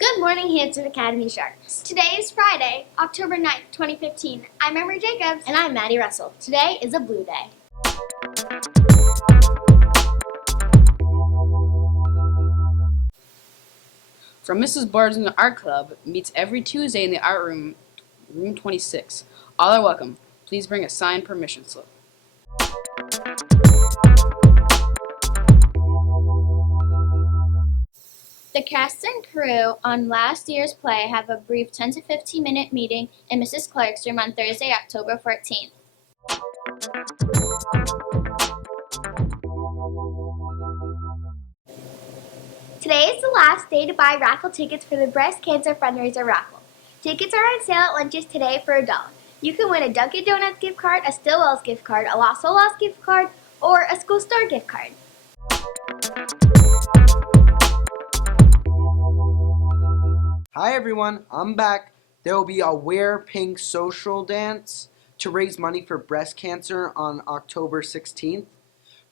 Good morning, Hampton Academy Sharks. Today is Friday, October 9th, 2015. I'm Emery Jacobs. And I'm Maddie Russell. Today is a blue day. From Mrs. Barton's Art Club meets every Tuesday in the art room, room 26. All are welcome. Please bring a signed permission slip. The cast and crew on last year's play have a brief 10 to 15 minute meeting in Mrs. Clark's room on Thursday, October 14th. Today is the last day to buy raffle tickets for the Breast Cancer Fundraiser Raffle. Tickets are on sale at lunches today for $1. You can win a Dunkin' Donuts gift card, a Stillwell's gift card, a Los Olas gift card, or a school store gift card. Hi everyone, I'm back. There will be a Wear Pink social dance to raise money for breast cancer on October 16th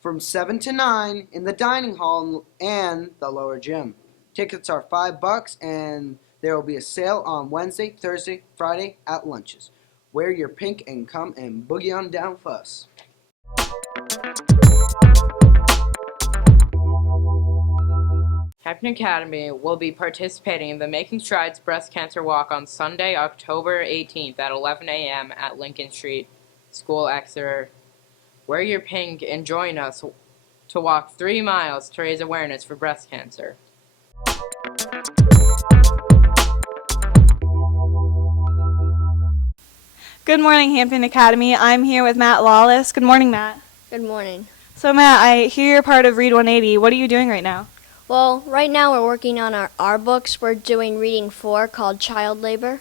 from 7 to 9 in the dining hall and the lower gym. Tickets are $5 and there will be a sale on Wednesday, Thursday, Friday at lunches. Wear your pink and come and boogie on down for us. Hampton Academy will be participating in the Making Strides Breast Cancer Walk on Sunday, October 18th at 11 a.m. at Lincoln Street, School, Exeter. Wear your pink and join us to walk 3 miles to raise awareness for breast cancer. Good morning, Hampton Academy. I'm here with Matt Lawless. Good morning, Matt. Good morning. So, Matt, I hear you're part of Read 180. What are you doing right now? Well, right now we're working on our books. We're doing reading 4 called Child Labor.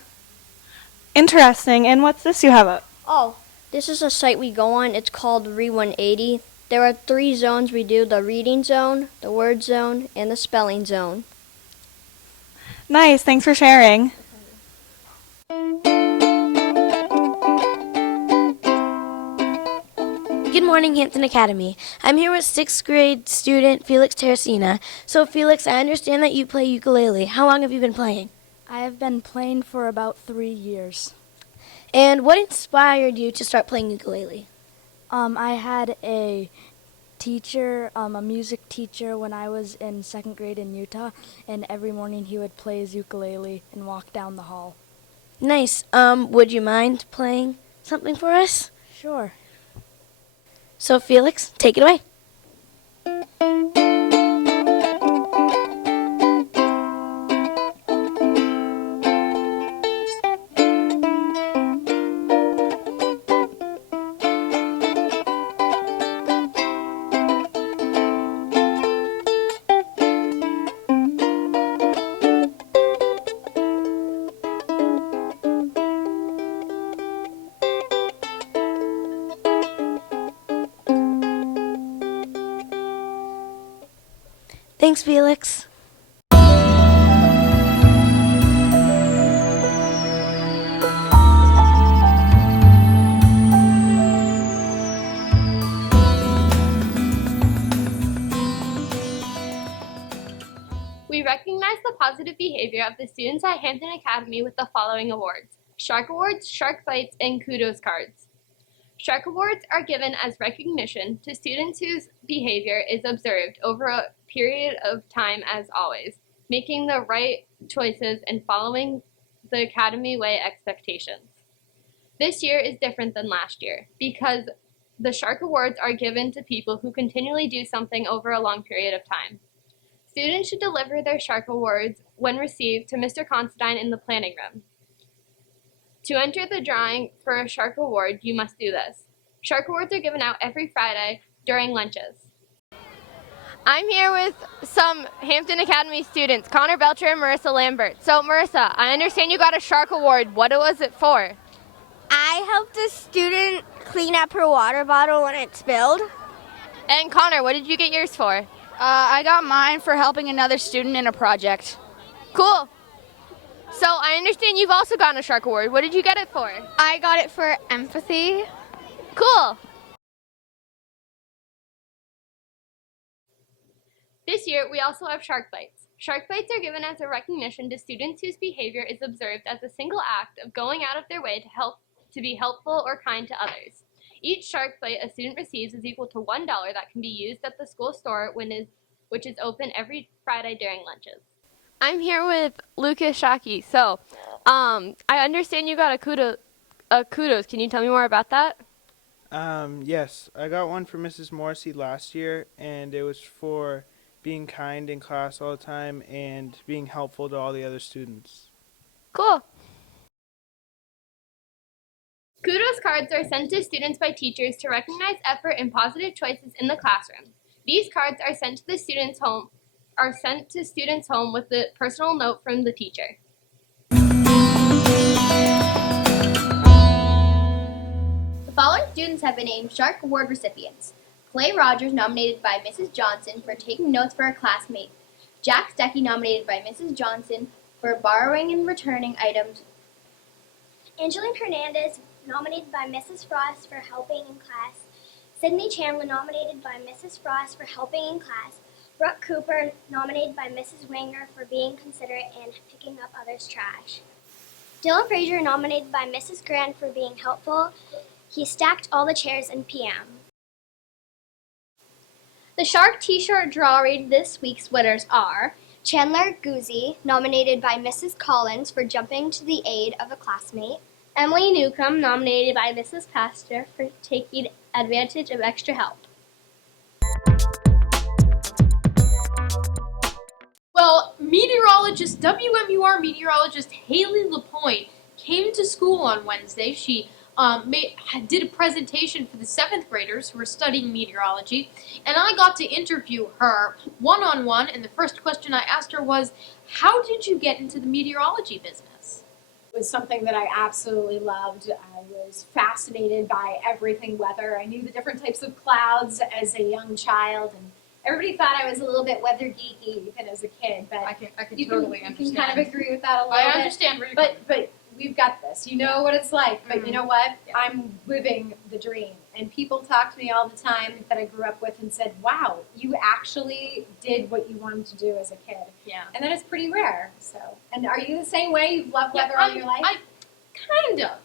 Interesting. And what's this you have up? Oh, this is a site we go on. It's called Read 180. There are 3 zones we do: the reading zone, the word zone, and the spelling zone. Nice. Thanks for sharing. Good morning, Hampton Academy. I'm here with 6th grade student Felix Teresina. So, Felix, I understand that you play ukulele. How long have you been playing? I have been playing for about 3 years. And what inspired you to start playing ukulele? I had a teacher, a music teacher, when I was in 2nd grade in Utah, and every morning he would play his ukulele and walk down the hall. Nice. Would you mind playing something for us? Sure. So, Felix, take it away. Thanks, Felix. We recognize the positive behavior of the students at Hampton Academy with the following awards: Shark Awards, Shark Bites, and Kudos Cards. Shark Awards are given as recognition to students whose behavior is observed over a period of time, as always, making the right choices and following the Academy Way expectations. This year is different than last year because the Shark Awards are given to people who continually do something over a long period of time. Students should deliver their Shark Awards when received to Mr. Constantine in the planning room. To enter the drawing for a Shark Award, you must do this. Shark Awards are given out every Friday during lunches. I'm here with some Hampton Academy students, Connor Belcher and Marissa Lambert. So, Marissa, I understand you got a Shark Award. What was it for? I helped a student clean up her water bottle when it spilled. And Connor, what did you get yours for? I got mine for helping another student in a project. Cool. So I understand you've also gotten a Shark Award. What did you get it for? I got it for empathy. Cool. This year, we also have Shark Bites. Shark bites are given as a recognition to students whose behavior is observed as a single act of going out of their way to be helpful or kind to others. Each shark bite a student receives is equal to $1 that can be used at the school store which is open every Friday during lunches. I'm here with Lucas Shockey. So, I understand you got a kudos. Can you tell me more about that? Yes, I got one from Mrs. Morrissey last year, and it was for being kind in class all the time and being helpful to all the other students. Cool. Kudos cards are sent to students by teachers to recognize effort and positive choices in the classroom. These cards are sent to students' home with the personal note from the teacher. The following students have been named Shark Award recipients. Clay Rogers, nominated by Mrs. Johnson for taking notes for a classmate. Jack Stecky, nominated by Mrs. Johnson for borrowing and returning items. Angeline Hernandez, nominated by Mrs. Frost for helping in class. Sydney Chandler, nominated by Mrs. Frost for helping in class. Brooke Cooper, nominated by Mrs. Wanger for being considerate and picking up others' trash. Dylan Frazier, nominated by Mrs. Grant for being helpful. He stacked all the chairs in PM. The Shark T-shirt draw rated this week's winners are Chandler Guzzi, nominated by Mrs. Collins for jumping to the aid of a classmate. Emily Newcomb, nominated by Mrs. Pastor for taking advantage of extra help. Well, WMUR meteorologist Hayley LaPoint came to school on Wednesday. She did a presentation for the 7th graders who were studying meteorology, and I got to interview her one-on-one, and the first question I asked her was, how did you get into the meteorology business? It was something that I absolutely loved. I was fascinated by everything weather. I knew the different types of clouds as a young child, and everybody thought I was a little bit weather geeky even as a kid. But I can totally understand. You can kind of agree with that a little bit. I understand where you're coming from. But we've got this. You know what it's like. But you know what? I'm living the dream. And people talk to me all the time that I grew up with and said, wow, you actually did what you wanted to do as a kid. Yeah. And that is pretty rare. So, and are you the same way? You've loved weather all your life? Kind of.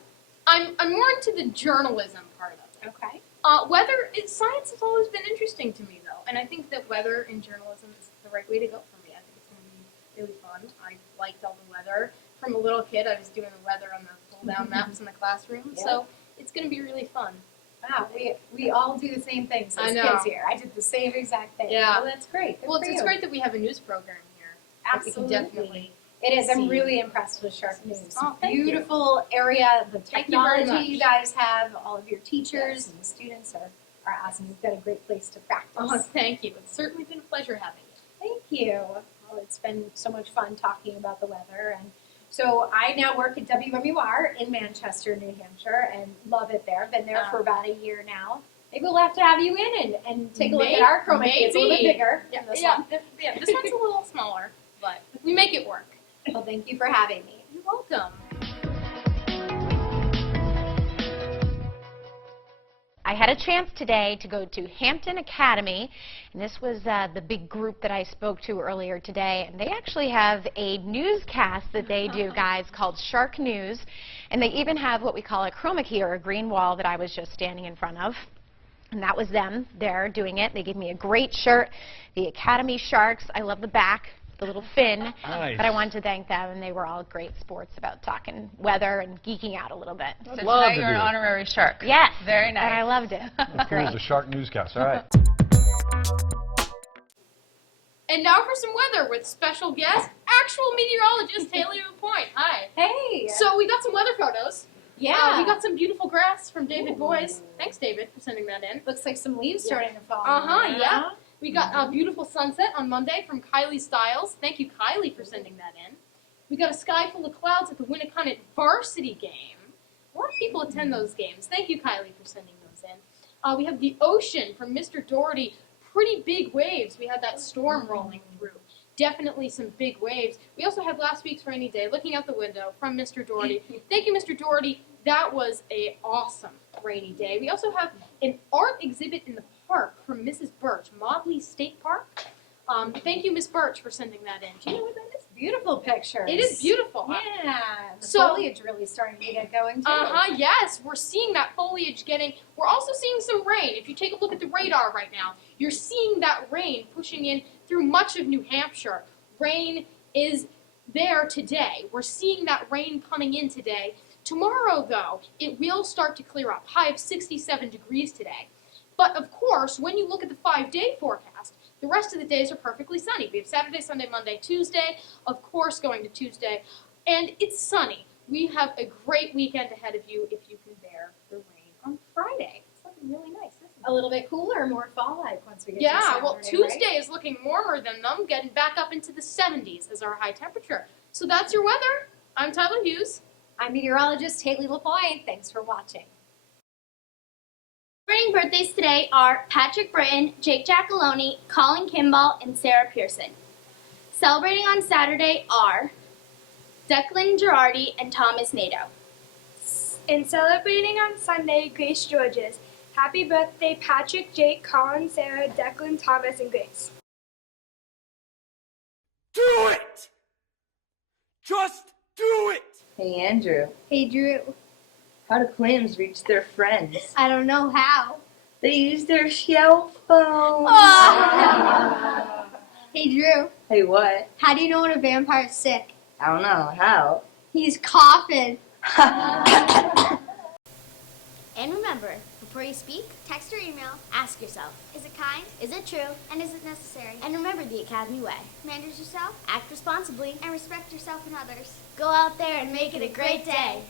I'm more into the journalism part of it. Okay. Science has always been interesting to me, though. And I think that weather in journalism is the right way to go for me. I think it's going to be really fun. I liked all the weather. From a little kid, I was doing the weather on the pull-down maps in the classroom. Yeah. So it's going to be really fun. Wow, we all do the same things as kids here. I did the same exact thing. Yeah. Well, that's great. Good Well, for it's you. great that we have a news program here. Absolutely. We can definitely It is. I'm see. really impressed with Shark News. Oh, thank you. Beautiful area. The Thank you very technology much. you guys have, all of your teachers and the students are awesome. You've got a great place to practice. Oh, thank you. It's certainly been a pleasure having you. Thank you. Well, it's been so much fun talking about the weather. And so I now work at WMUR in Manchester, New Hampshire, and love it there. Been there for about a year now. Maybe we'll have to have you in and take a look at our chroma key. It's a little bit bigger than this one. Yeah, this one's a little smaller, but we make it work. Well, thank you for having me. You're welcome. I had a chance today to go to Hampton Academy, and this was the big group that I spoke to earlier today, and they actually have a newscast that they do, guys, called Shark News, and they even have what we call a chroma key, or a green wall, that I was just standing in front of. And that was them there doing it. They gave me a great shirt, the Academy Sharks. I love the back, the little fin. Nice. But I wanted to thank them, and they were all great sports about talking weather and geeking out a little bit. So tonight you're an honorary shark. Yes. Very nice. And I loved it. Cool as a Shark newscast. All right. And now for some weather with special guest, actual meteorologist Hayley LaPoint. Hi. Hey. So we got some weather photos. Yeah. We got some beautiful grass from David Boyes. Thanks, David, for sending that in. Looks like some leaves starting to fall. Yeah. We got a beautiful sunset on Monday from Kylie Stiles. Thank you, Kylie, for sending that in. We got a sky full of clouds at the Winnicott varsity game. A lot of people attend those games. Thank you, Kylie, for sending those in. We have the ocean from Mr. Doherty. Pretty big waves. We had that storm rolling through. Definitely some big waves. We also had last week's rainy day, looking out the window from Mr. Doherty. Thank you, Mr. Doherty. That was an awesome rainy day. We also have an art exhibit in the park from Mrs. Birch, Maudley State Park. Thank you, Miss Birch, for sending that in. Do you know what that is? Beautiful pictures. It is beautiful. Yeah. The So- foliage really starting to get going too. Yes, we're seeing that foliage getting, we're also seeing some rain. If you take a look at the radar right now, you're seeing that rain pushing in through much of New Hampshire. Rain is there today. We're seeing that rain coming in today. Tomorrow, though, it will start to clear up. High of 67 degrees today. But, of course, when you look at the 5-day forecast, the rest of the days are perfectly sunny. We have Saturday, Sunday, Monday, Tuesday, of course going to Tuesday, and it's sunny. We have a great weekend ahead of you if you can bear the rain on Friday. It's looking really nice, isn't it? A little bit cooler, more fall-like once we get to Yeah, Saturday, well, Tuesday is looking warmer than them, getting back up into the 70s as our high temperature. So that's your weather. I'm Tyler Hughes. I'm meteorologist Hayley LaPoint. Thanks for watching. Celebrating birthdays today are Patrick Britton, Jake Giacalone, Colin Kimball, and Sarah Pearson. Celebrating on Saturday are Declan Girardi and Thomas Nadeau. And celebrating on Sunday, Grace Georges. Happy birthday, Patrick, Jake, Colin, Sarah, Declan, Thomas, and Grace. Do it! Just do it! Hey, Andrew. Hey, Drew. How do clams reach their friends? I don't know how. They use their shell phones. Oh. Hey, Drew. Hey, what? How do you know when a vampire's sick? I don't know. How? He's coughing. And remember, before you speak, text or email, ask yourself, is it kind? Is it true? And is it necessary? And remember the Academy way. Manage yourself, act responsibly, and respect yourself and others. Go out there and make it a great day.